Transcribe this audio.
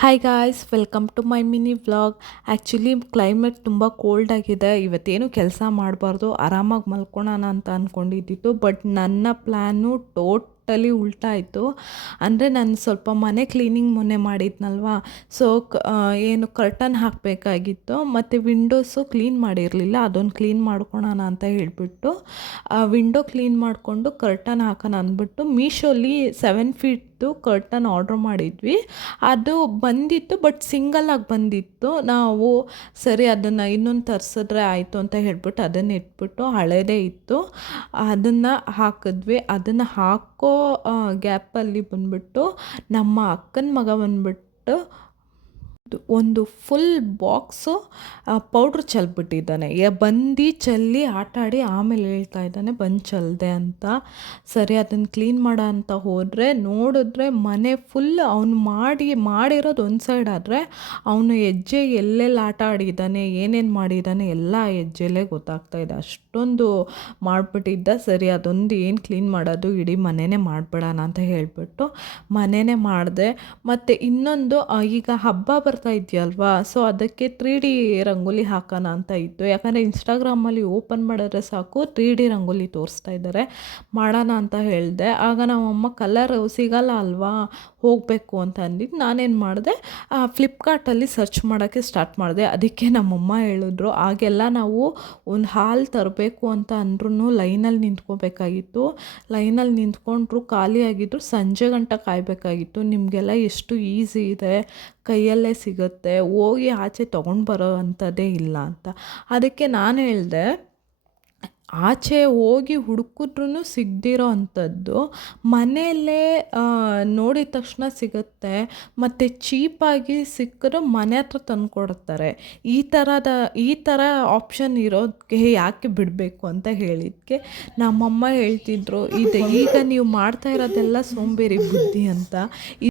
Hi guys, welcome to my mini vlog. Actually climate ತುಂಬ cold ಆಗಿದೆ. ಇವತ್ತೇನು ಕೆಲಸ ಮಾಡಬಾರ್ದು, ಆರಾಮಾಗಿ ಮಲ್ಕೊಳ್ಳೋಣ ಅಂತ ಅಂದ್ಕೊಂಡಿದ್ದಿತ್ತು. ಬಟ್ ನನ್ನ ಪ್ಲ್ಯಾನು ಟೋಟಲಿ ಉಲ್ಟಾ ಆಯಿತು. ಅಂದರೆ ನಾನು ಸ್ವಲ್ಪ ಮನೆ ಕ್ಲೀನಿಂಗ್ ಮೊನ್ನೆ ಮಾಡಿದ್ನಲ್ವಾ, ಸೊ ಏನು ಕರ್ಟನ್ ಹಾಕಬೇಕಾಗಿತ್ತು ಮತ್ತು ವಿಂಡೋಸು ಕ್ಲೀನ್ ಮಾಡಿರಲಿಲ್ಲ. ಅದೊಂದು ಕ್ಲೀನ್ ಮಾಡ್ಕೊಳೋಣ ಅಂತ ಹೇಳಿಬಿಟ್ಟು ವಿಂಡೋ ಕ್ಲೀನ್ ಮಾಡಿಕೊಂಡು ಕರ್ಟನ್ ಹಾಕೋಣ ಅಂದ್ಬಿಟ್ಟು ಮೀಶೋಲಿ 7 ಫೀಟ್ದು ಕರ್ಟನ್ ಆರ್ಡ್ರ್ ಮಾಡಿದ್ವಿ. ಅದು ಬಂದಿತ್ತು, ಬಟ್ ಸಿಂಗಲಾಗಿ ಬಂದಿತ್ತು. ನಾವು ಸರಿ ಅದನ್ನು ಇನ್ನೊಂದು ತರಿಸಿದ್ರೆ ಆಯಿತು ಅಂತ ಹೇಳ್ಬಿಟ್ಟು ಅದನ್ನು ಇಟ್ಬಿಟ್ಟು ಹಳೇದೇ ಇತ್ತು, ಅದನ್ನು ಹಾಕಿದ್ವಿ. ಅದನ್ನು ಹಾಕೋ ಗ್ಯಾಪಲ್ಲಿ ಬಂದ್ಬಿಟ್ಟು ನಮ್ಮ ಅಕ್ಕನ ಮಗ ಬಂದ್ಬಿಟ್ಟು ಒಂದು ಫುಲ್ ಬಾಕ್ಸು ಪೌಡ್ರ್ ಚೆಲ್ಬಿಟ್ಟಿದ್ದಾನೆ. ಬಂದು ಚೆಲ್ಲಿ ಆಟಾಡಿ ಆಮೇಲೆ ಹೇಳ್ತಾ ಇದ್ದಾನೆ ಬಂದು ಚೆಲ್ಲಿದೆ ಅಂತ. ಸರಿ ಅದನ್ನು ಕ್ಲೀನ್ ಮಾಡೋ ಅಂತ ಹೋದರೆ ನೋಡಿದ್ರೆ ಮನೆ ಫುಲ್ ಅವನು ಮಾಡಿರೋದು ಒಂದು ಸೈಡ್ ಆದರೆ ಅವನು ಹೆಜ್ಜೆ ಎಲ್ಲೆಲ್ಲಿ ಆಟ ಆಡಿದ್ದಾನೆ, ಏನೇನು ಮಾಡಿದ್ದಾನೆ ಎಲ್ಲ ಹೆಜ್ಜೆಲೇ ಗೊತ್ತಾಗ್ತಾ ಇದೆ. ಅಷ್ಟೊಂದು ಮಾಡಿಬಿಟ್ಟಿದ್ದ. ಸರಿ ಅದೊಂದು ಏನು ಕ್ಲೀನ್ ಮಾಡೋದು, ಇಡೀ ಮನೆಯೇ ಮಾಡಿಬಿಡೋಣ ಅಂತ ಹೇಳಿಬಿಟ್ಟು ಮನೆಯೇ ಮಾಡಿದೆ. ಮತ್ತು ಇನ್ನೊಂದು ಈಗ ಹಬ್ಬ ಬರ್ತಾ ಇದೆಯಲ್ವಾ, ಸೊ ಅದಕ್ಕೆ 3D ರಂಗೋಲಿ ಹಾಕೋಣ ಅಂತ ಇತ್ತು. ಯಾಕಂದರೆ ಇನ್ಸ್ಟಾಗ್ರಾಮಲ್ಲಿ ಓಪನ್ ಮಾಡಿದ್ರೆ ಸಾಕು 3D ರಂಗೋಲಿ ತೋರಿಸ್ತಾ ಇದ್ದಾರೆ. ಮಾಡೋಣ ಅಂತ ಹೇಳಿದೆ. ಆಗ ನಮ್ಮಮ್ಮ ಕಲರ್ ಸಿಗಲ್ಲ ಅಲ್ವಾ, ಹೋಗಬೇಕು ಅಂತ ಅಂದಿದ್ದು. ನಾನೇನು ಮಾಡಿದೆ, ಫ್ಲಿಪ್ಕಾರ್ಟಲ್ಲಿ ಸರ್ಚ್ ಮಾಡೋಕ್ಕೆ ಸ್ಟಾರ್ಟ್ ಮಾಡಿದೆ. ಅದಕ್ಕೆ ನಮ್ಮಮ್ಮ ಹೇಳಿದ್ರು, ಆಗೆಲ್ಲ ನಾವು ಒಂದು ಹಾಲು ತರಬೇಕು ಅಂತ ಅಂದ್ರೂ ಲೈನಲ್ಲಿ ನಿಂತ್ಕೋಬೇಕಾಗಿತ್ತು. ಲೈನಲ್ಲಿ ನಿಂತ್ಕೊಂಡ್ರು ಖಾಲಿಯಾಗಿದ್ರು ಸಂಜೆ ಗಂಟ ಕಾಯಬೇಕಾಗಿತ್ತು. ನಿಮಗೆಲ್ಲ ಎಷ್ಟು ಈಸಿ ಇದೆ, ಕೈಯಲ್ಲೇ ಸಿಗುತ್ತೆ, ಹೋಗಿ ಆಚೆ ತೊಗೊಂಡು ಬರೋ ಅಂಥದ್ದೇ ಇಲ್ಲ ಅಂತ. ಅದಕ್ಕೆ ನಾನು ಹೇಳಿದೆ, ಆಚೆ ಹೋಗಿ ಹುಡುಕಿದ್ರೂ ಸಿಗದಿರೋ ಅಂಥದ್ದು ಮನೆಯಲ್ಲೇ ನೋಡಿದ ತಕ್ಷಣ ಸಿಗುತ್ತೆ, ಮತ್ತು ಚೀಪಾಗಿ ಸಿಕ್ಕರೂ ಮನೆ ಹತ್ರ ತಂದುಕೊಡ್ತಾರೆ. ಈ ಥರ ಆಪ್ಷನ್ ಇರೋದಕ್ಕೆ ಯಾಕೆ ಬಿಡಬೇಕು ಅಂತ ಹೇಳಿದ್ದಕ್ಕೆ ನಮ್ಮಮ್ಮ ಹೇಳ್ತಿದ್ರು, ಈಗ ನೀವು ಮಾಡ್ತಾ ಇರೋದೆಲ್ಲ ಸೋಂಬೇರಿ ಬುದ್ಧಿ ಅಂತ.